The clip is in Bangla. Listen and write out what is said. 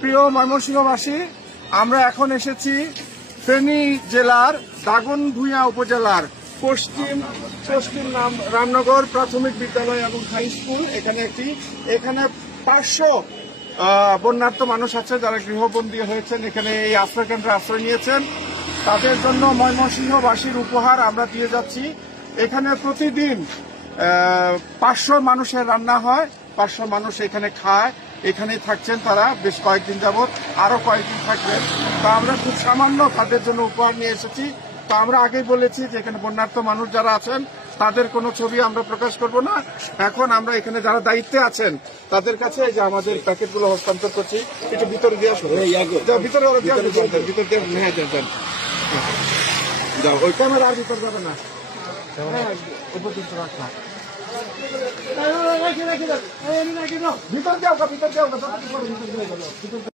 প্রিয় ময়মনসিংহবাসী, আমরা এখন এসেছি ফেনী জেলার দাগনভূঞা উপজেলার পশ্চিম রামনগর প্রাথমিক বিদ্যালয় এবং হাই স্কুল। এখানে 500 বন্যার্ত মানুষ আছে যারা গৃহবন্দী হয়েছেন, এখানে এই আশ্রয় কেন্দ্রে আশ্রয় নিয়েছেন। তাদের জন্য ময়মনসিংহবাসীর উপহার আমরা দিয়ে যাচ্ছি। এখানে প্রতিদিন 500 মানুষের রান্না হয়, 500 মানুষ এখানে খায়, এখানেই থাকছেন তারা বেশ কয়েকদিন যাবৎ, আরো কয়েকদিন থাকবেন। তা আমরা খুব সামান্য তাদের জন্য উপহার নিয়ে এসেছি। তা আমরা আগেই বলেছি যে এখানে বন্যার্ত মানুষ যারা আছেন তাদের কোনো ছবি আমরা প্রকাশ করব না। এখন আমরা এখানে যারা দায়িত্বে আছেন তাদের কাছে যে আমাদের প্যাকেটগুলো হস্তান্তর করছি। একটু ভিতরে দিয়ে আসো, ভিতরে যাও, ওই ক্যামেরা আর ভিতরে যাবে না, উপযুক্ত রাখা। ভিতর যাও, ভিতর যাও।